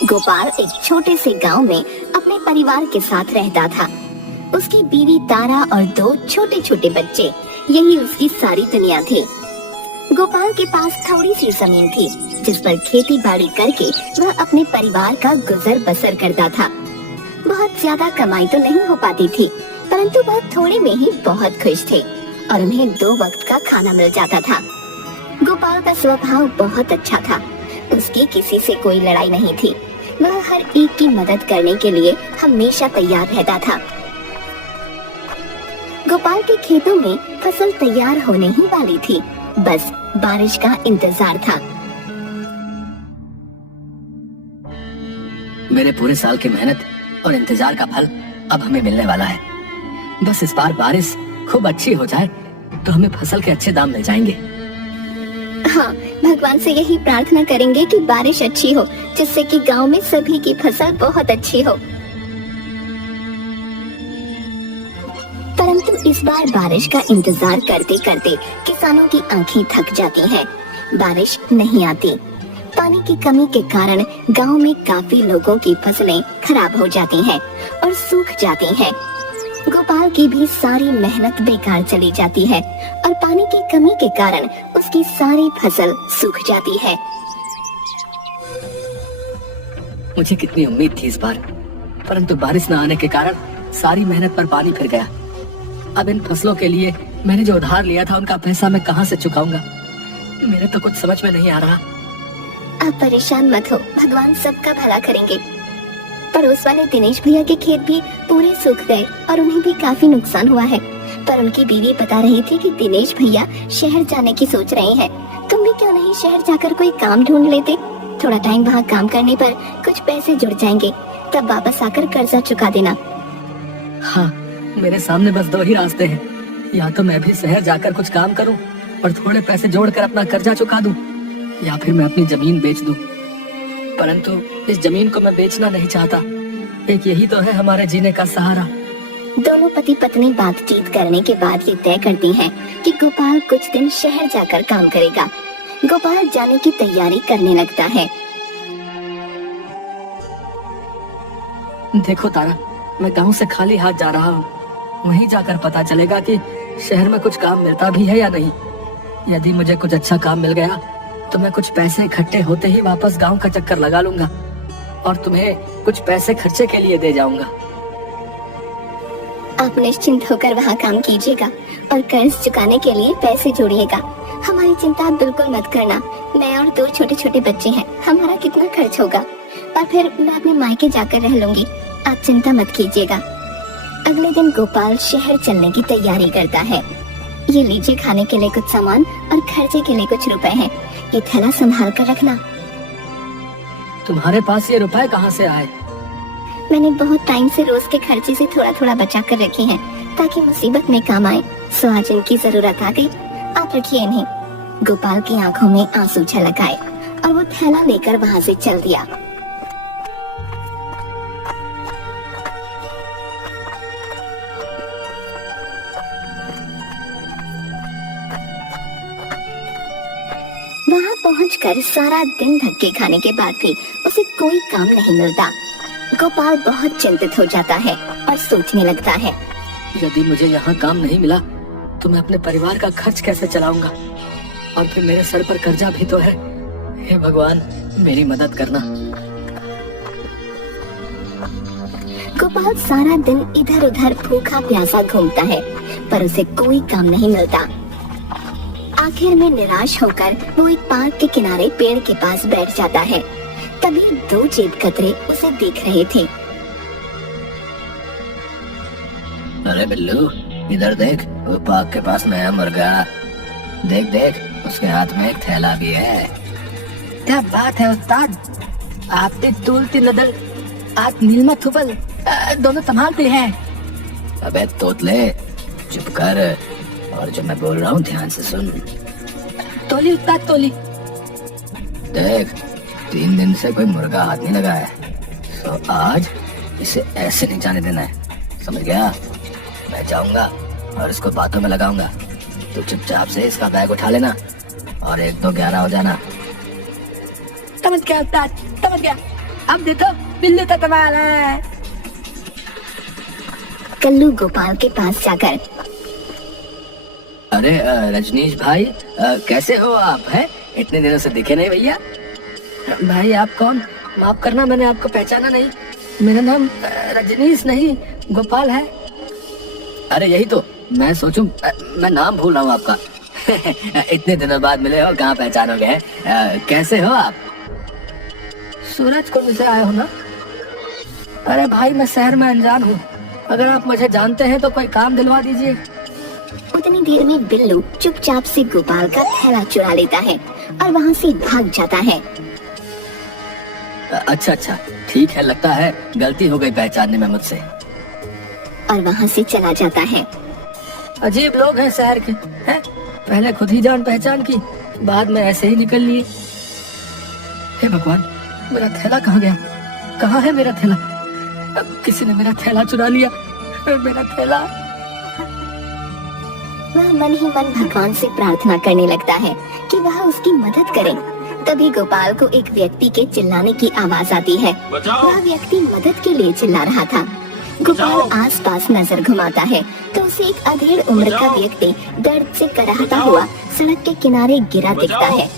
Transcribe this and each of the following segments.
गोपाल एक छोटे से गांव में अपने परिवार के साथ रहता था। उसकी बीवी तारा और 2 छोटे छोटे बच्चे, यही उसकी सारी दुनिया थी। गोपाल के पास थोड़ी सी जमीन थी जिस पर खेती बाड़ी करके वह अपने परिवार का गुजर बसर करता था। बहुत ज्यादा कमाई तो नहीं हो पाती थी, परंतु वह थोड़े में ही बहुत खुश थे और उन्हें 2 वक्त का खाना मिल जाता था। गोपाल का स्वभाव बहुत अच्छा था। उसकी किसी से कोई लड़ाई नहीं थी। वह हर एक की मदद करने के लिए हमेशा तैयार रहता था। गोपाल के खेतों में फसल तैयार होने ही वाली थी, बस बारिश का इंतजार था। मेरे पूरे साल की मेहनत और इंतजार का फल अब हमें मिलने वाला है। बस इस बार बारिश खूब अच्छी हो जाए तो हमें फसल के अच्छे दाम मिल जाएंगे। हाँ, भगवान से यही प्रार्थना करेंगे कि बारिश अच्छी हो, जिससे कि गांव में सभी की फसल बहुत अच्छी हो। परंतु इस बार बारिश का इंतजार करते करते किसानों की आंखें थक जाती हैं। बारिश नहीं आती। पानी की कमी के कारण गांव में काफी लोगों की फसलें खराब हो जाती हैं और सूख जाती हैं। गोपाल की भी सारी मेहनत बेकार चली जाती है और पानी की कमी के कारण उसकी सारी फसल सूख जाती है। मुझे कितनी उम्मीद थी इस बार, परंतु बारिश न आने के कारण सारी मेहनत पर पानी फिर गया। अब इन फसलों के लिए मैंने जो उधार लिया था उनका पैसा मैं कहां से चुकाऊंगा? मेरे तो कुछ समझ में नहीं आ रहा। आप परेशान मत हो, भगवान सबका भला करेंगे। पड़ोस वाले दिनेश भैया के खेत भी पूरे सूख गए और उन्हें भी काफी नुकसान हुआ है। पर उनकी बीवी बता रही थी कि दिनेश भैया शहर जाने की सोच रहे हैं। तुम भी क्यों नहीं शहर जाकर कोई काम ढूंढ लेते? थोड़ा टाइम वहाँ काम करने पर कुछ पैसे जुड़ जाएंगे, तब वापस आकर कर्जा चुका देना। हाँ, मेरे सामने बस 2 ही रास्ते हैं। या तो मैं भी शहर जाकर कुछ काम करूं और थोड़े पैसे जोड़कर अपना कर्जा चुका दूं, या फिर मैं अपनी जमीन बेच दूं। परंतु इस जमीन को मैं बेचना नहीं चाहता। एक यही तो है हमारे जीने का सहारा। दोनों पति पत्नी बातचीत करने के बाद ये तय करती हैं कि गोपाल कुछ दिन शहर जाकर काम करेगा। गोपाल जाने की तैयारी करने लगता है। देखो तारा, मैं गांव से खाली हाथ जा रहा हूँ। वहीं जाकर पता चलेगा कि शहर में कुछ काम मिलता भी है या नहीं। यदि मुझे कुछ अच्छा काम मिल गया तो मैं कुछ पैसे इकट्ठे होते ही वापस गांव का चक्कर लगा लूंगा और तुम्हें कुछ पैसे खर्चे के लिए दे जाऊंगा। आप निश्चिंत होकर वहाँ काम कीजिएगा और कर्ज चुकाने के लिए पैसे जोड़िएगा। हमारी चिंता बिल्कुल मत करना। मैं और 2 छोटे छोटे बच्चे हैं, हमारा कितना खर्च होगा और फिर मैं अपने मायके जाकर रह लूंगी। आप चिंता मत कीजिएगा। अगले दिन गोपाल शहर चलने की तैयारी करता है। ये लीजिए, खाने के लिए कुछ सामान और खर्चे के लिए कुछ रुपए हैं। ये थैला संभाल कर रखना। तुम्हारे पास ये रुपए कहाँ से आए? मैंने बहुत टाइम से रोज के खर्चे से थोड़ा थोड़ा बचा कर रखे हैं ताकि मुसीबत में काम आए। सो आज इनकी जरूरत आ गई, आप रखिए इन्हें। गोपाल की आंखों में आंसू छलक आए और वो थैला लेकर वहाँ से चल दिया। वहाँ पहुंचकर सारा दिन धक्के खाने के बाद भी उसे कोई काम नहीं मिलता। गोपाल बहुत चिंतित हो जाता है और सोचने लगता है, यदि मुझे यहाँ काम नहीं मिला तो मैं अपने परिवार का खर्च कैसे चलाऊंगा? और फिर मेरे सर पर कर्जा भी तो है। हे भगवान, मेरी मदद करना। गोपाल सारा दिन इधर उधर भूखा प्यासा घूमता है पर उसे कोई काम नहीं मिलता। आखिर में निराश होकर वो एक पार्क के किनारे पेड़ के पास बैठ जाता है। तभी 2 जेब कतरे उसे देख रहे थे। अरे बिल्लू, इधर देख, वो पार्क के पास नया मुर्गा। देख देख, उसके हाथ में एक थैला भी है। क्या बात है उस्ताद, आपने तूलती नदल आप नीलमा थुपल दोनों संभालते हैं। अबे तोतले, चुप कर और जो मैं बोल रहा हूँ ध्यान से सुन। तोली उस्ताद, तोली। देख, 3 दिन से कोई मुर्गा हाथ नहीं लगा है, तो आज इसे ऐसे नहीं जाने देना है, समझ गया? मैं जाऊंगा और इसको बातों में लगाऊंगा। तो चुपचाप से इसका बैग उठा लेना और 1 2 11 हो जाना। समझ गया उस्ताद, समझ गया। अब देखो बिल्लू तो कमाल है। कल्लू गोपाल के पास जाकर, अरे रजनीश भाई, कैसे हो आप? हैं इतने दिनों से दिखे नहीं भैया। भाई आप कौन? माफ करना, मैंने आपको पहचाना नहीं। मेरा नाम रजनीश नहीं गोपाल है। अरे यही तो मैं सोचूं, मैं नाम भूल रहा हूँ आपका। इतने दिनों बाद मिले हो, कहाँ पहचानोगे? कैसे हो आप? सूरज कुंड से आए हो ना? अरे भाई मैं शहर में अनजान हूँ, अगर आप मुझे जानते हैं तो कोई काम दिलवा दीजिए। उतनी देर में बिल्लू चुपचाप से गोपाल का थैला चुरा लेता है और वहाँ से भाग जाता है। अच्छा अच्छा ठीक है, लगता है गलती हो गई पहचानने में मुझसे। और वहाँ से चला जाता है। अजीब लोग हैं शहर के, हैं? पहले खुद ही जान पहचान की, बाद में ऐसे ही निकल लिए। हे भगवान, मेरा थैला कहाँ गया? कहाँ है मेरा थैला? अब किसी ने मेरा थैला चुरा लिया। मेरा थैला। वह मन ही मन भगवान से प्रार्थना करने लगता है कि वह उसकी मदद करे। तभी गोपाल को एक व्यक्ति के चिल्लाने की आवाज आती है। वह व्यक्ति मदद के लिए चिल्ला रहा था। गोपाल आसपास नजर घुमाता है तो उसे एक अधेड़ उम्र का व्यक्ति दर्द से कराहता हुआ सड़क के किनारे गिरा दिखता है।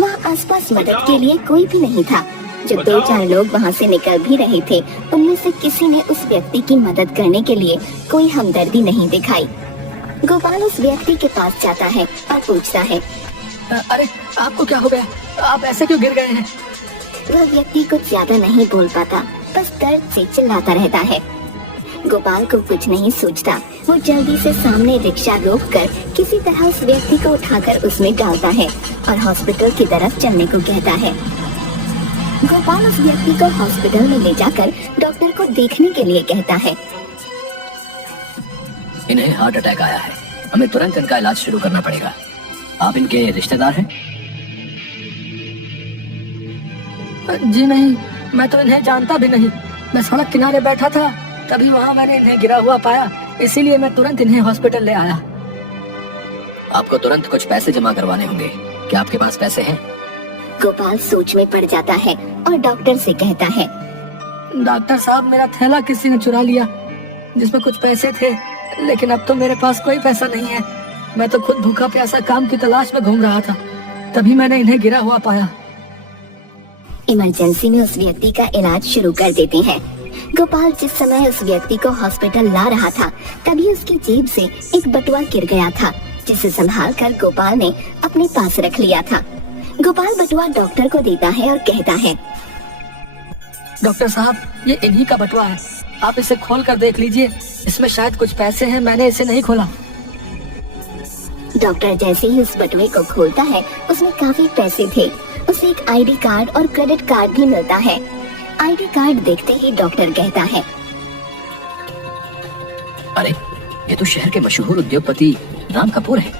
वहाँ आसपास मदद के लिए कोई भी नहीं था। जो 2-4 लोग वहाँ से निकल भी रहे थे, उनमें से किसी ने उस व्यक्ति की मदद करने के लिए कोई हमदर्दी नहीं दिखाई। गोपाल उस व्यक्ति के पास जाता है और पूछता है, अरे आपको क्या हो गया? आप ऐसे क्यों गिर गए हैं? वह व्यक्ति कुछ ज्यादा नहीं बोल पाता, बस दर्द से चिल्लाता रहता है। गोपाल को कुछ नहीं सूझता। वो जल्दी से सामने रिक्शा रोककर किसी तरह उस व्यक्ति को उठाकर उसमें डालता है और हॉस्पिटल की तरफ चलने को कहता है। गोपाल उस व्यक्ति को हॉस्पिटल में ले जाकर डॉक्टर को देखने के लिए कहता है। इन्हें हार्ट अटैक आया है, हमें तुरंत इनका इलाज शुरू करना पड़ेगा। आप इनके रिश्तेदार हैं? जी नहीं, मैं तो इन्हें जानता भी नहीं। मैं सड़क किनारे बैठा था, तभी वहाँ मैंने इन्हें गिरा हुआ पाया, इसीलिए मैं तुरंत इन्हें हॉस्पिटल ले आया। आपको तुरंत कुछ पैसे जमा करवाने होंगे, क्या आपके पास पैसे हैं? गोपाल सोच में पड़ जाता है और डॉक्टर से कहता है, डॉक्टर साहब, मेरा थैला किसी ने चुरा लिया जिसमें कुछ पैसे थे, लेकिन अब तो मेरे पास कोई पैसा नहीं है। मैं तो खुद भूखा प्यासा काम की तलाश में घूम रहा था, तभी मैंने इन्हें गिरा हुआ पाया। इमरजेंसी में उस व्यक्ति का इलाज शुरू कर देते हैं। गोपाल जिस समय उस व्यक्ति को हॉस्पिटल ला रहा था, तभी उसकी जेब से एक बटुआ गिर गया था, जिसे संभाल कर गोपाल ने अपने पास रख लिया था। गोपाल बटुआ डॉक्टर को देता है और कहता है, डॉक्टर साहब, ये इन्हीं का बटुआ है, आप इसे खोल कर देख लीजिए, इसमें शायद कुछ पैसे हैं, मैंने इसे नहीं खोला। डॉक्टर जैसे ही उस बटुए को खोलता है, उसमें काफी पैसे थे। उसे एक आईडी कार्ड और क्रेडिट कार्ड भी मिलता है। आईडी कार्ड देखते ही डॉक्टर कहता है, अरे ये तो शहर के मशहूर उद्योगपति राम कपूर है।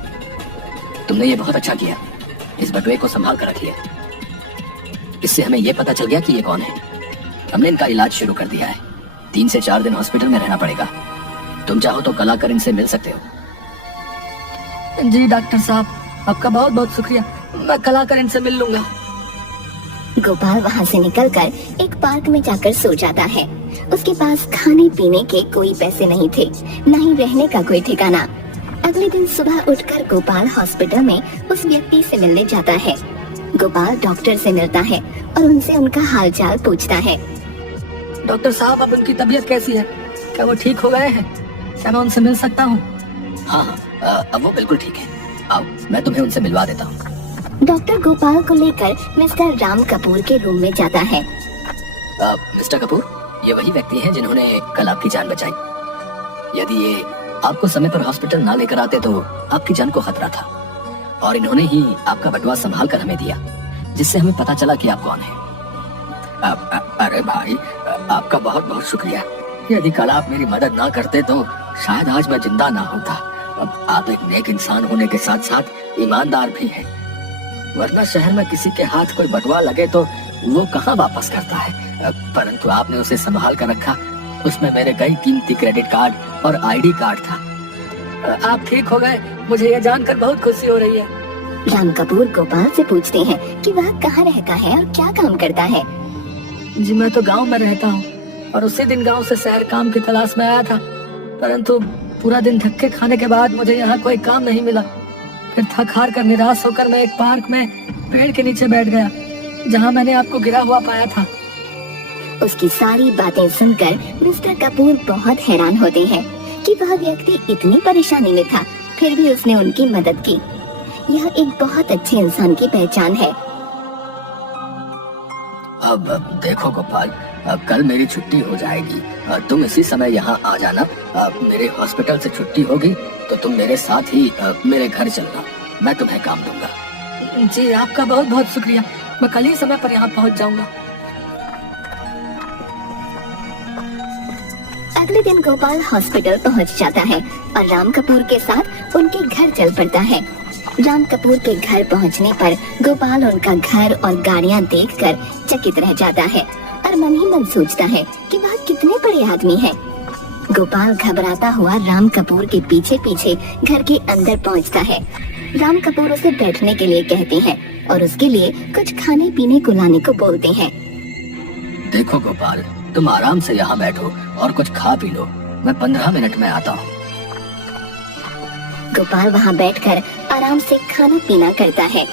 तुमने ये बहुत अच्छा किया, इस बटुए को संभाल कर रखिए। इससे हमें ये पता चल गया कि ये कौन है। हमने इनका इलाज शुरू कर दिया है। 3 से 4 दिन हॉस्पिटल में रहना पड़ेगा। तुम चाहो तो कल आकर इनसे मिल सकते हो। जी डॉक्टर साहब, आपका बहुत बहुत शुक्रिया, मैं कल आकर इनसे मिल लूंगा। गोपाल वहाँ से निकलकर एक पार्क में जाकर सो जाता है। उसके पास खाने पीने के कोई पैसे नहीं थे, न ही रहने का कोई ठिकाना। अगले दिन सुबह उठकर गोपाल हॉस्पिटल में उस व्यक्ति से मिलने जाता है। गोपाल डॉक्टर से मिलता है और उनसे उनका हालचाल पूछता है। डॉक्टर साहब, अब उनकी तबीयत कैसी है? क्या वो ठीक हो गए हैं? क्या मैं उनसे मिल सकता हूँ? हाँ, अब वो बिल्कुल ठीक है। आओ, मैं तुम्हें उनसे मिलवा देता हूँ। डॉक्टर गोपाल को लेकर मिस्टर राम कपूर के रूम में जाता है। मिस्टर कपूर, ये वही व्यक्ति हैं जिन्होंने कल आपकी जान बचाई। यदि ये आपको समय पर हॉस्पिटल ना लेकर आते तो आपकी जान को खतरा था, और इन्होंने ही आपका बटुआ संभाल कर हमें दिया, जिससे हमें पता चला कि आप कौन हैं। अरे भाई, आपका बहुत बहुत शुक्रिया। यदि कल आप मेरी मदद ना करते तो शायद आज मैं जिंदा ना होता। अब आप एक नेक इंसान होने के साथ साथ ईमानदार भी हैं, वरना शहर में किसी के हाथ कोई बटुआ लगे तो वो कहाँ वापस करता है। परंतु आपने उसे संभाल कर रखा, उसमें मेरे कई कीमती क्रेडिट कार्ड और आईडी कार्ड था। आप ठीक हो गए, मुझे यह जानकर बहुत खुशी हो रही है। राम कपूर गोपाल से पूछते हैं कि वह कहाँ रहता है और क्या काम करता है। जी मैं तो गांव में रहता हूँ और उसी दिन गांव से शहर काम की तलाश में आया था, परंतु पूरा दिन धक्के खाने के बाद मुझे यहाँ कोई काम नहीं मिला। फिर थक हार कर निराश होकर मैं एक पार्क में पेड़ के नीचे बैठ गया, जहाँ मैंने आपको गिरा हुआ पाया था। उसकी सारी बातें सुनकर मिस्टर कपूर बहुत हैरान होते हैं कि वह व्यक्ति इतनी परेशानी में था, फिर भी उसने उनकी मदद की। यह एक बहुत अच्छे इंसान की पहचान है। अब देखो गोपाल, अब कल मेरी छुट्टी हो जाएगी और तुम इसी समय यहाँ आ जाना। अब मेरे हॉस्पिटल से छुट्टी होगी तो तुम मेरे साथ ही मेरे घर चलना, मैं तुम्हें काम दूंगा। जी आपका बहुत बहुत शुक्रिया, मैं कल ही समय पर यहाँ पहुँच जाऊंगा। अगले दिन गोपाल हॉस्पिटल पहुंच जाता है और राम कपूर के साथ उनके घर चल पड़ता है। राम कपूर के घर पहुंचने पर गोपाल उनका घर और गाड़ियां देखकर चकित रह जाता है और मन ही मन सोचता है कि वह कितने बड़े आदमी हैं। गोपाल घबराता हुआ राम कपूर के पीछे पीछे घर के अंदर पहुंचता है। राम कपूर उसे बैठने के लिए कहते हैं और उसके लिए कुछ खाने पीने को लाने को बोलते हैं। देखो गोपाल, तुम आराम से यहाँ बैठो और कुछ खा पी लो, मैं 15 मिनट में आता हूँ। गोपाल वहाँ बैठकर आराम से खाना पीना करता है।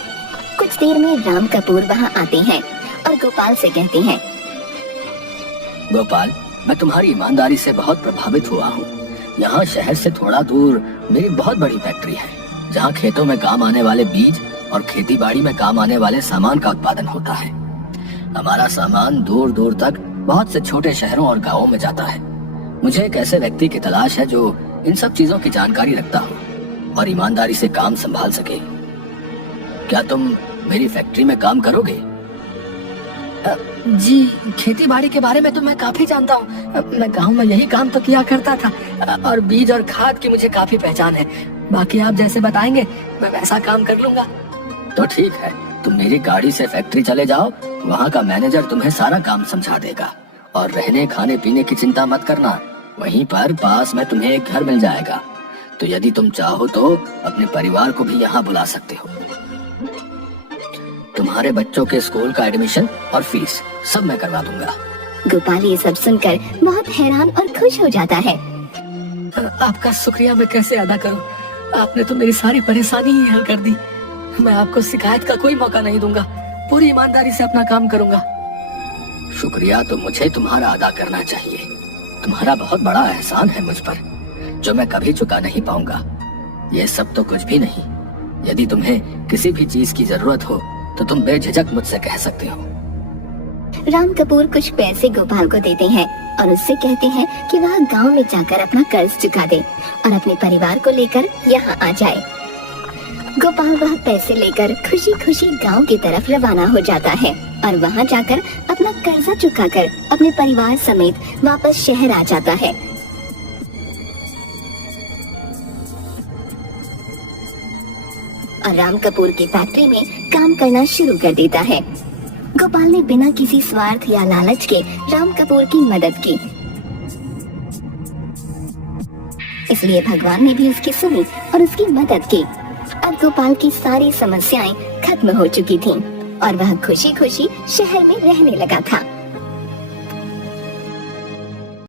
कुछ देर में राम कपूर वहाँ आते हैं और गोपाल से कहते हैं, गोपाल, मैं तुम्हारी ईमानदारी से बहुत प्रभावित हुआ हूँ। यहाँ शहर से थोड़ा दूर मेरी बहुत बड़ी फैक्ट्री है, जहाँ खेतों में काम आने वाले बीज और खेती बाड़ी में काम आने वाले सामान का उत्पादन होता है। हमारा सामान दूर दूर तक बहुत से छोटे शहरों और गांवों में जाता है। मुझे एक ऐसे व्यक्ति की तलाश है जो इन सब चीजों की जानकारी रखता हो और ईमानदारी से काम संभाल सके। क्या तुम मेरी फैक्ट्री में काम करोगे? जी, खेती बाड़ी के बारे में तो मैं काफी जानता हूँ। मैं गांव में यही काम तो किया करता था और बीज और खाद की मुझे काफी पहचान है। बाकी आप जैसे बताएंगे मैं वैसा काम कर लूंगा। तो ठीक है, तुम मेरी गाड़ी से फैक्ट्री चले जाओ, वहाँ का मैनेजर तुम्हें सारा काम समझा देगा और रहने खाने पीने की चिंता मत करना। वहीं पर पास में तुम्हें एक घर मिल जाएगा, तो यदि तुम चाहो तो अपने परिवार को भी यहाँ बुला सकते हो। तुम्हारे बच्चों के स्कूल का एडमिशन और फीस सब मैं करवा दूंगा। गोपाल ये सब सुनकर बहुत हैरान और खुश हो जाता है। आपका शुक्रिया मैं कैसे अदा करूं? आपने तो मेरी सारी परेशानी ही हल कर दी। मैं आपको शिकायत का कोई मौका नहीं दूंगा, पूरी ईमानदारी से अपना काम करूंगा। शुक्रिया तो मुझे तुम्हारा अदा करना चाहिए। तुम्हारा बहुत बड़ा एहसान है मुझ पर, जो मैं कभी चुका नहीं पाऊंगा। ये सब तो कुछ भी नहीं। यदि तुम्हें किसी भी चीज की जरूरत हो तो तुम बेझिझक मुझसे कह सकते हो। राम कपूर कुछ पैसे गोपाल को देते हैं और उससे कहते हैं कि वह गांव में जाकर अपना कर्ज चुका दे और अपने परिवार को लेकर यहाँ आ जाए। गोपाल वह पैसे लेकर खुशी खुशी गांव की तरफ रवाना हो जाता है और वहाँ जाकर अपना कर्जा चुकाकर अपने परिवार समेत वापस शहर आ जाता है। और राम कपूर की फैक्ट्री में काम करना शुरू कर देता है। गोपाल ने बिना किसी स्वार्थ या लालच के राम कपूर की मदद की, इसलिए भगवान ने भी उसकी सुनी और उसकी मदद की। अब गोपाल की सारी समस्याएं खत्म हो चुकी थीं और वह खुशी खुशी शहर में रहने लगा था।